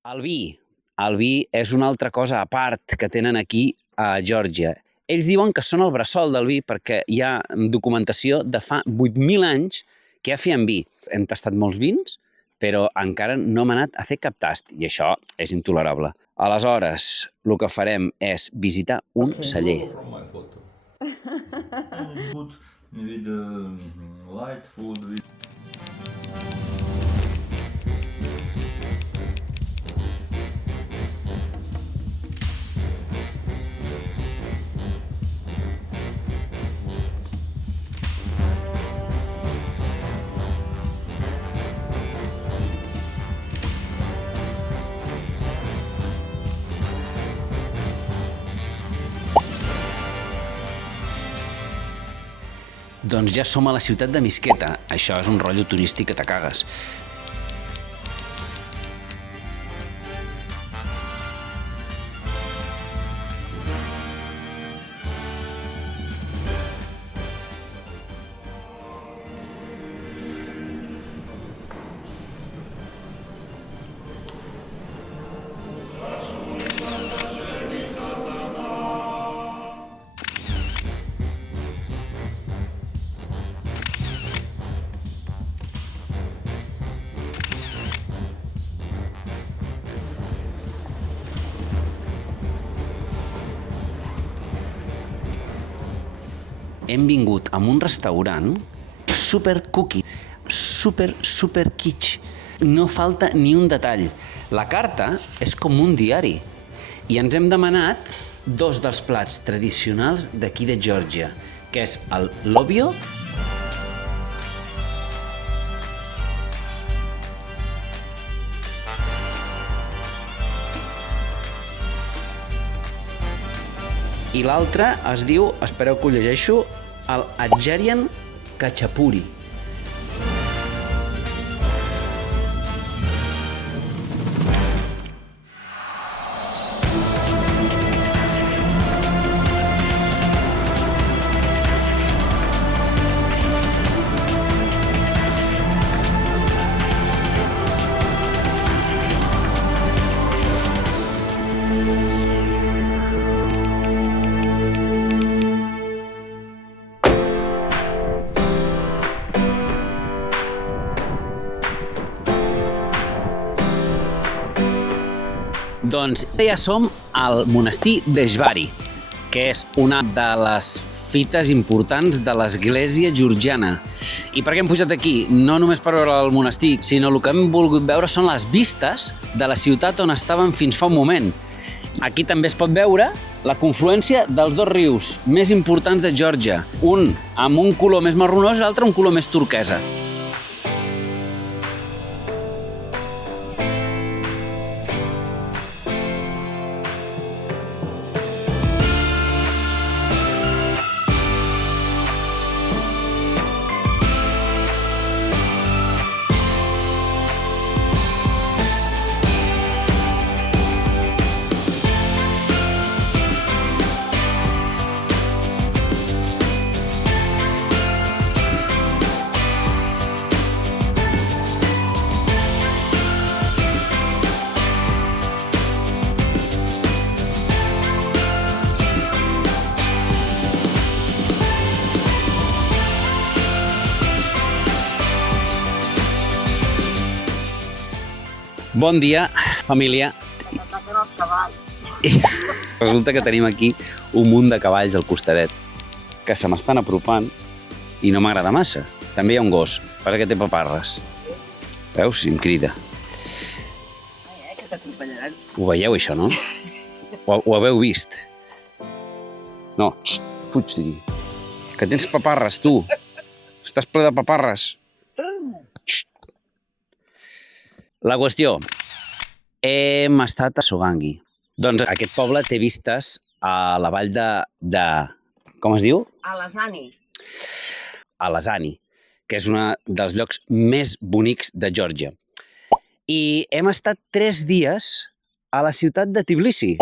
El vi. El vi és una altra cosa a part que tenen aquí a Geòrgia. Ells diuen que són el bressol del vi perquè hi ha documentació de fa 8.000 anys que ja feien vi. Hem tastat molts vins, però encara no hem anat a fer cap tast, i això és intolerable. Aleshores, el que farem és visitar un celler. From my photo. Good with light food. Doncs ja som a la ciutat de Misqueta. Això és un rotllo turístic que te cagues. Hem vingut a un restaurant super cookie, super kitsch. No falta ni un detall. La carta és com un diari. I ens hem demanat dos dels plats tradicionals d'aquí de Geòrgia, que és el lobio i l'altre es diu, espereu que ho llegeixo, el Adjarian Khachapuri. Doncs ja som al monestir d'Eshvari, que és una de les fites importants de l'església georgiana. I per què hem pujat aquí? No només per veure el monestir, sinó el que hem volgut veure són les vistes de la ciutat on estàvem fins fa un moment. Aquí també es pot veure la confluència dels dos rius més importants de Geòrgia, un amb un color més marronós i l'altre un color més turquesa. Bon dia, família. Ataquen els cavalls. Resulta que tenim aquí un munt de cavalls al costadet que se m'estan apropant i no m'agrada massa. També hi ha un gos, perquè té paparres. Veus? I em crida. Que t'atropellaran. Ho veieu, això, no? Ho haveu vist? No, fuig d'aquí. Que tens paparres, tu. Estàs ple de paparres. La qüestió, hem estat a Sogangi. Doncs aquest poble té vistes a la vall de com es diu? Alazani. Alazani, que és un dels llocs més bonics de Geòrgia. I hem estat 3 dies a la ciutat de Tbilisi,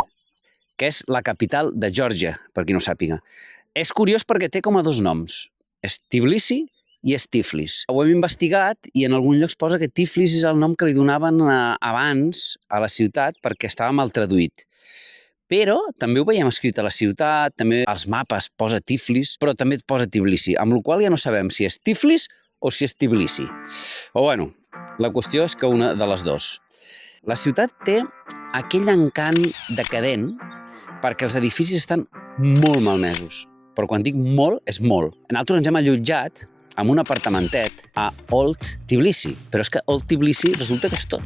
que és la capital de Geòrgia, per qui no ho sàpiga. És curiós perquè té com a 2 noms. És Tbilisi i és Tiflis. Ho hem investigat i en algun lloc posa que Tiflis és el nom que li donaven abans a la ciutat perquè estava mal traduït. Però també ho veiem escrit a la ciutat, també als mapes posa Tiflis, però també et posa Tbilisi, amb la qual ja no sabem si és Tiflis o si és Tbilisi. O bueno, la qüestió és que una de les dues. La ciutat té aquell encant decadent perquè els edificis estan molt malmesos. Però quan dic molt, és molt. Nosaltres ens hem allotjat en un apartamentet a Old Tbilisi, però és que Old Tbilisi resulta que és tot.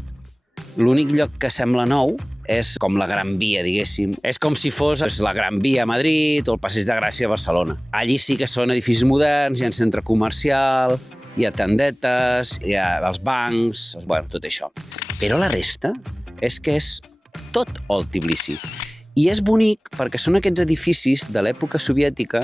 L'únic lloc que sembla nou és com la Gran Via, diguéssim. És com si fos la Gran Via a Madrid o el Passeig de Gràcia a Barcelona. Allí sí que són edificis moderns, hi ha un centre comercial, hi ha tendetes, hi ha els bancs, bueno, tot això. Però la resta és que és tot Old Tbilisi. I és bonic perquè són aquests edificis de l'època soviètica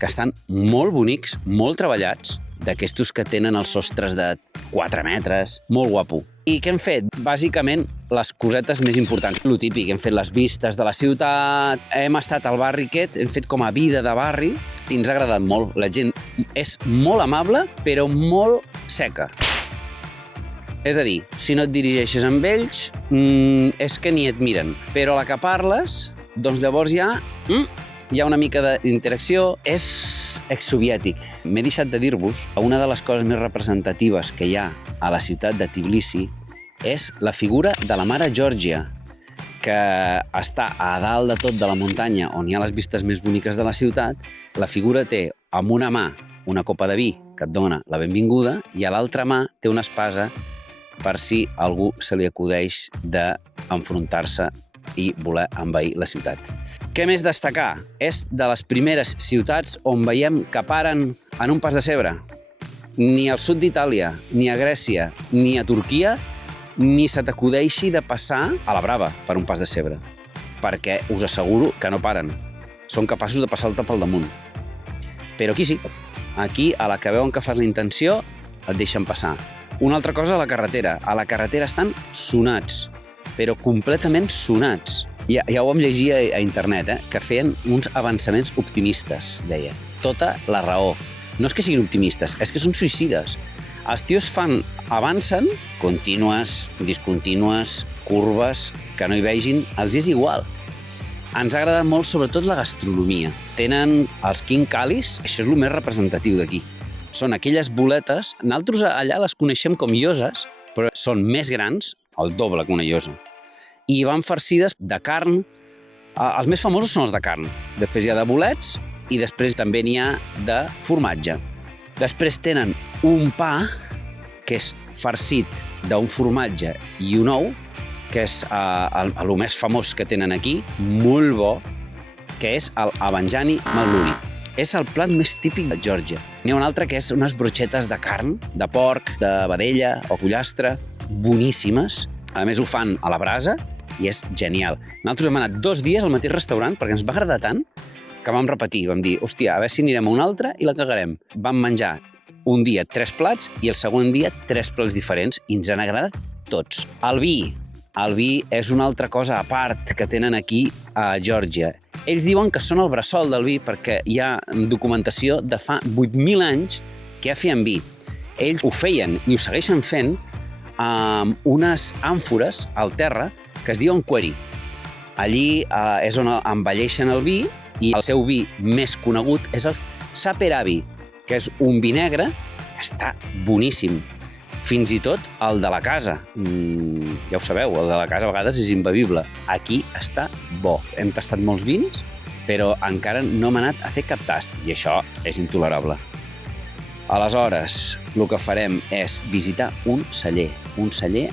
que estan molt bonics, molt treballats, d'aquestos que tenen els sostres de 4 metres, molt guapo. I què hem fet? Bàsicament, les cosetes més importants. Lo típic, hem fet les vistes de la ciutat, hem estat al barri aquest, hem fet com a vida de barri, i ens ha agradat molt. La gent és molt amable, però molt seca. És a dir, si no et dirigeixes amb ells, és que ni et miren. Però a la que parles, doncs llavors ja hi ha una mica d'interacció. És exsoviètic. M'he deixat de dir-vos, una de les coses més representatives que hi ha a la ciutat de Tbilisi és la figura de la mare Geòrgia, que està a dalt de tot de la muntanya, on hi ha les vistes més boniques de la ciutat. La figura té amb una mà una copa de vi que et dona la benvinguda i a l'altra mà té una espasa per si algú se li acudeix d'enfrontar-se i voler envair la ciutat. Què més destacar? És de les primeres ciutats on veiem que paren en un pas de zebra. Ni al sud d'Itàlia, ni a Grècia, ni a Turquia, ni se t'acudeixi de passar a la brava per un pas de zebra, perquè us asseguro que no paren. Són capaços de passar-te pel damunt. Però aquí sí. Aquí, a la que veuen que fas la intenció, et deixen passar. Una altra cosa, a la carretera. A la carretera estan sonats, però completament sonats. Ja ho vam llegir a internet, que feien uns avançaments optimistes, deia. Tota la raó. No és que siguin optimistes, és que són suïcides. Els tios avancen, contínues, discontínues, curves, que no hi vegin, els és igual. Ens ha agradat molt, sobretot, la gastronomia. Tenen els quincalis, això és el més representatiu d'aquí. Són aquelles boletes, nosaltres allà les coneixem com lloses, però són més grans, el doble que una llosa. I van farcides de carn. Els més famosos són els de carn. Després hi ha de bolets i després també n'hi ha de formatge. Després tenen un pa que és farcit d'un formatge i un ou, que és el més famós que tenen aquí, molt bo, que és el Avanjani Magluri. És el plat més típic de Geòrgia. N'hi ha un altre que és unes broixetes de carn, de porc, de vedella o pollastre, boníssimes. A més, ho fan a la brasa i és genial. Nosaltres hem anat 2 dies al mateix restaurant perquè ens va agradar tant que vam repetir. Vam dir, hòstia, a veure si anirem a un altre i la cagarem. Vam menjar un dia 3 plats i el segon dia 3 plats diferents i ens han agradat tots. El vi és una altra cosa a part que tenen aquí a Geòrgia. Ells diuen que són el bressol del vi perquè hi ha documentació de fa 8.000 anys que ja feien vi. Ells ho feien i ho segueixen fent amb unes àmfores al terra que es diuen queri. Allí és on envelleixen el vi i el seu vi més conegut és el Saperavi, que és un vi negre que està boníssim. Fins i tot el de la casa. Ja ho sabeu, el de la casa a vegades és imbevible. Aquí està bo. Hem tastat molts vins, però encara no hem anat a fer cap tast, i això és intolerable. Aleshores, el que farem és visitar un celler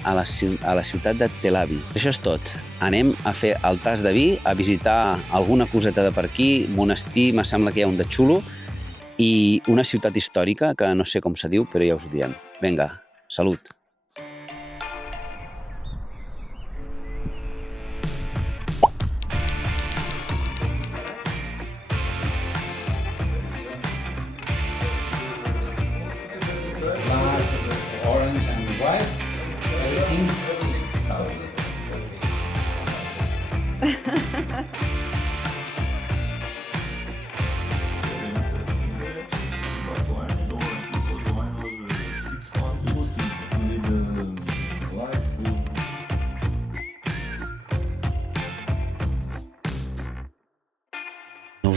a la ciutat de Tel Aviv. Això és tot. Anem a fer el tast de vi, a visitar alguna coseta de per aquí, monestir, me sembla que hi ha un de xulo, i una ciutat històrica, que no sé com se diu, però ja us ho direm. Vinga, salut! Orange and white, 18,600.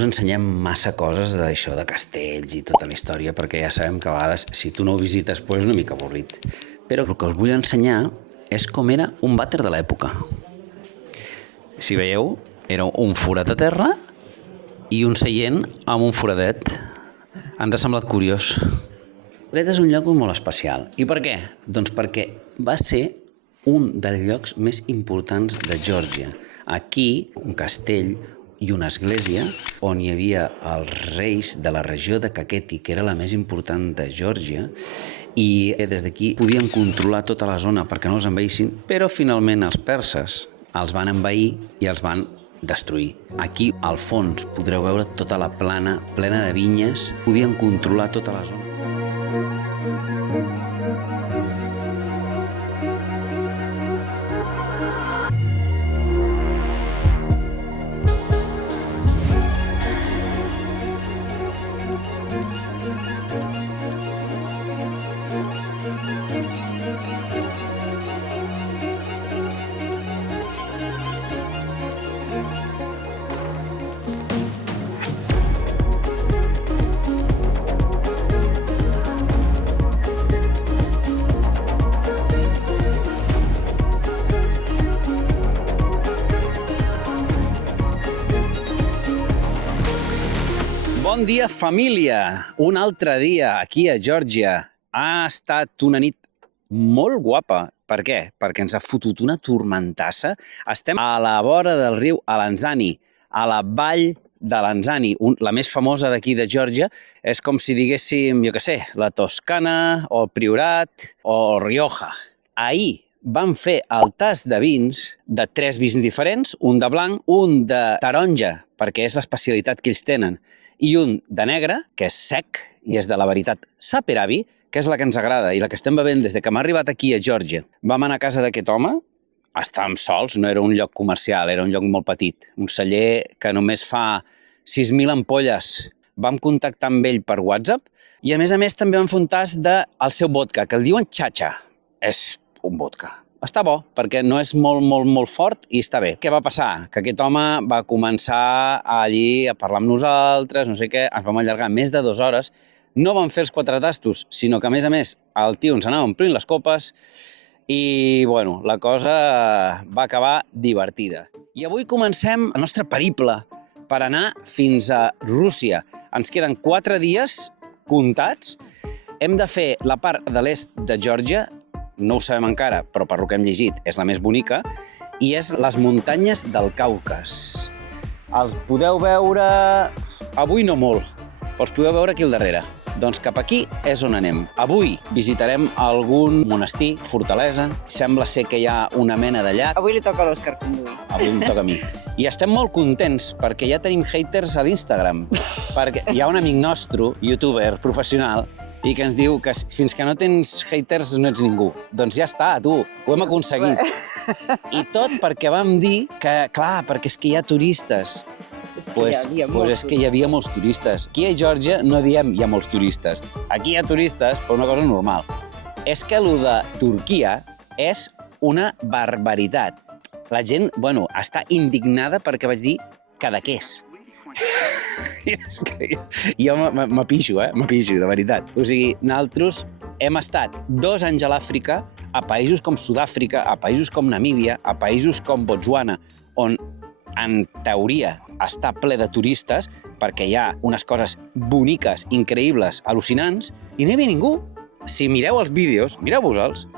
us ensenyem massa coses d'això de castells i tota la història, perquè ja sabem que a vegades, si tu no ho visites, és una mica avorrit. Però el que us vull ensenyar és com era un vàter de l'època. Si veieu, era un forat a terra i un seient amb un foradet. Ens ha semblat curiós. Aquest és un lloc molt especial. I per què? Doncs perquè va ser un dels llocs més importants de Geòrgia. Aquí, un castell i una església on hi havia els reis de la regió de Kakheti, que era la més important de Geòrgia, i des d'aquí podien controlar tota la zona perquè no els envaïssin, però finalment els perses els van envair i els van destruir. Aquí, al fons, podreu veure tota la plana plena de vinyes. Podien controlar tota la zona. Bon dia, família! Un altre dia aquí a Geòrgia. Ha estat una nit molt guapa. Per què? Perquè ens ha fotut una tormentassa. Estem a la vora del riu Alanzani, a la vall de Lanzani, la més famosa d'aquí de Geòrgia. És com si diguéssim, jo què sé, la Toscana, o el Priorat, o Rioja. Ahir van fer el tast de vins, de 3 vins diferents, un de blanc, un de taronja, perquè és l'especialitat que ells tenen, i un de negre, que és sec, i és de la varietat Saperavi, que és la que ens agrada i la que estem bevent des que hem arribat aquí a Geòrgia. Vam anar a casa d'aquest home, estàvem sols, no era un lloc comercial, era un lloc molt petit, un celler que només fa 6.000 ampolles. Vam contactar amb ell per WhatsApp i a més també vam fer un tast del seu vodka, que el diuen Chacha. És un vodka. Està bo, perquè no és molt fort i està bé. Què va passar? Que aquest home va començar allí a parlar amb nosaltres, no sé què, ens vam allargar més de 2 hores. No vam fer els 4 tastos, sinó que a més el tio ens anava omplint les copes i, bueno, la cosa va acabar divertida. I avui comencem el nostre periple per anar fins a Rússia. Ens queden 4 dies comptats. Hem de fer la part de l'est de Geòrgia. No ho sabem encara, però per lo que hem llegit és la més bonica, i és les muntanyes del Caucas. Els podeu veure... Avui no molt, però els podeu veure aquí al darrere. Doncs cap aquí és on anem. Avui visitarem algun monestir, fortalesa. Sembla ser que hi ha una mena de llac. Avui li toca a l'Òscar conduir. Avui em toca a mi. I estem molt contents perquè ja tenim haters a l'Instagram. Perquè hi ha un amic nostre, youtuber professional, i que ens diu que fins que no tens haters no ets ningú. Doncs ja està, tu, ho hem aconseguit. I tot perquè vam dir que, clar, perquè és que hi ha turistes. És que hi havia molts turistes. Aquí a Geòrgia no diem hi ha molts turistes. Aquí hi ha turistes per una cosa normal. És que allò de Turquia és una barbaritat. La gent, bueno, està indignada perquè vaig dir Cadaqués. Jo m'apixo, m'apixo, de veritat. O sigui, nosaltres hem estat 2 anys a l'Àfrica, a països com Sud-àfrica, a països com Namíbia, a països com Botswana, on en teoria està ple de turistes perquè hi ha unes coses boniques, increïbles, al·lucinants, i no hi havia ningú. Si mireu els vídeos, mireu-vos-els,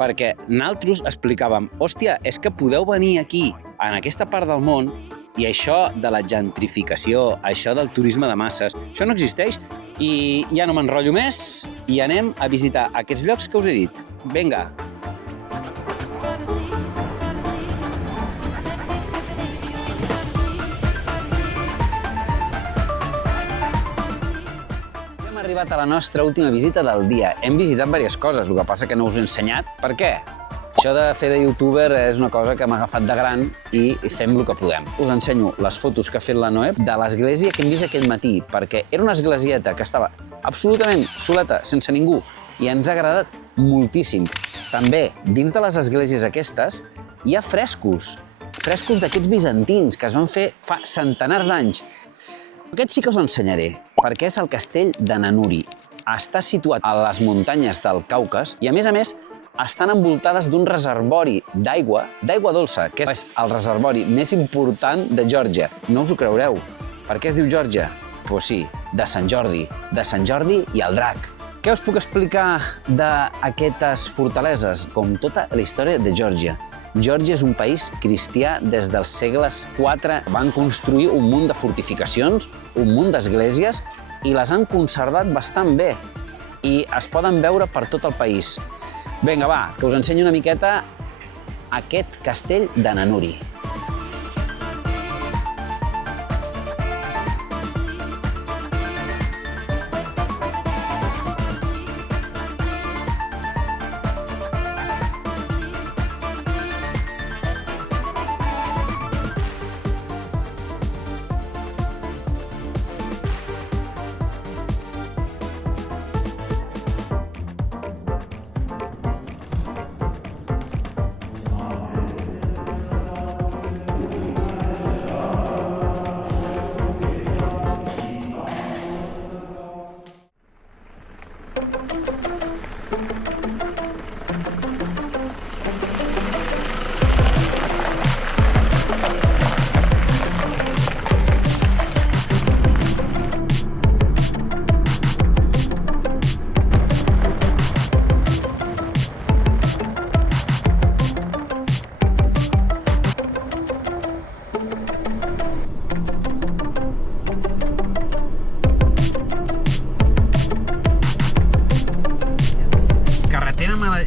perquè nosaltres explicàvem, hòstia, és que podeu venir aquí, en aquesta part del món, i això de la gentrificació, això del turisme de masses, això no existeix i ja no m'enrotllo més i anem a visitar aquests llocs que us he dit. Vinga! Hem arribat a la nostra última visita del dia. Hem visitat diverses coses, el que passa que no us he ensenyat. Per què? Això de fer de youtuber és una cosa que m'ha agafat de gran i fem el que podem. Us ensenyo les fotos que ha fet la Noé de l'església que hem vist aquest matí, perquè era una esglesieta que estava absolutament soleta, sense ningú, i ens ha agradat moltíssim. També, dins de les esglésies aquestes, hi ha frescos d'aquests bizantins que es van fer fa centenars d'anys. Aquest sí que us ensenyaré, perquè és el castell de Nanuri. Està situat a les muntanyes del Caucas i, a més, estan envoltades d'un reservori d'aigua dolça, que és el reservori més important de Geòrgia. No us ho creureu. Per què es diu Geòrgia? Doncs sí, de Sant Jordi i el drac. Què us puc explicar d'aquestes fortaleses? Com tota la història de Geòrgia. Geòrgia és un país cristià des dels segles IV. Van construir un munt de fortificacions, un munt d'esglésies, i les han conservat bastant bé. I es poden veure per tot el país. Vinga, va, que us ensenyo una miqueta aquest castell de Nanuri.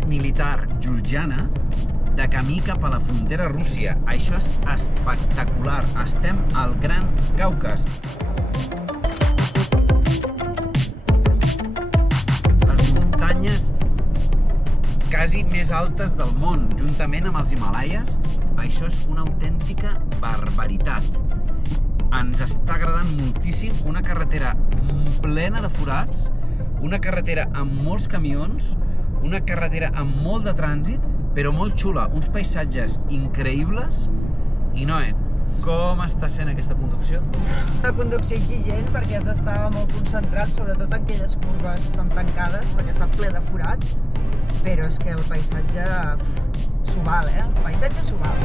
Militar georgiana de camí cap a la frontera Rússia. Això és espectacular. Estem al Gran Caucas. Les muntanyes quasi més altes del món, juntament amb els Himalaies. Això és una autèntica barbaritat. Ens està agradant moltíssim, una carretera plena de forats, una carretera amb molts camions, una carretera amb molt de trànsit, però molt xula, uns paisatges increïbles. I Noé, com està sent aquesta conducció? Una conducció exigent perquè has d'estar molt concentrat, sobretot en aquelles curves tan tancades, perquè està ple de forats, però és que el paisatge s'ho val, El paisatge s'ho val.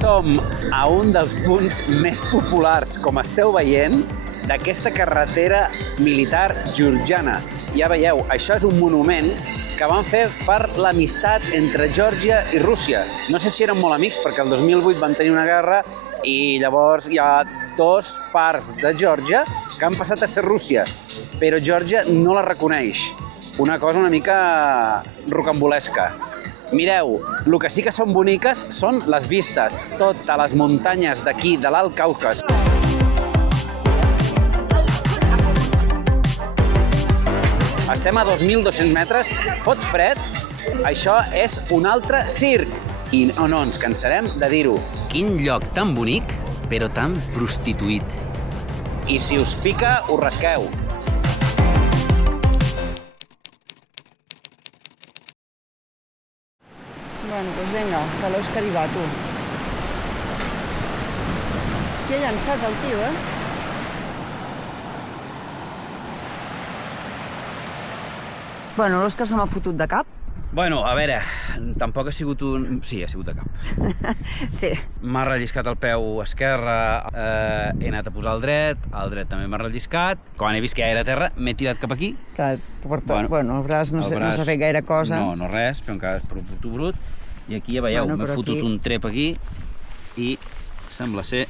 Som a un dels punts més populars, com esteu veient, d'aquesta carretera militar georgiana. Ja veieu, això és un monument que van fer per l'amistat entre Geòrgia i Rússia. No sé si eren molt amics, perquè el 2008 van tenir una guerra i llavors hi ha dos parts de Geòrgia que han passat a ser Rússia, però Geòrgia no la reconeix. Una cosa una mica rocambolesca. Mireu, el que sí que són boniques són les vistes. Totes les muntanyes d'aquí, de l'Alt Caucas. Estem a 2.200 metres, fot fred. Això és un altre circ. I no ens cansarem de dir-ho. Quin lloc tan bonic, però tan prostituït. I si us pica, us rasqueu. Bueno, doncs vinga, de l'Òscar hi va, tu. S'hi ha llançat el tio, Bueno, l'Òscar se m'ha fotut de cap. Bueno, a veure, tampoc ha sigut un... Sí, ha sigut de cap. Sí. M'ha relliscat el peu esquerre, he anat a posar el dret també m'ha relliscat. Quan he vist que ja era a terra, m'he tirat cap aquí. Clar, bueno, el braç no s'ha fet gaire cosa. No res, però encara és prou brut. I aquí ja veieu, m'he fotut un trep aquí i sembla ser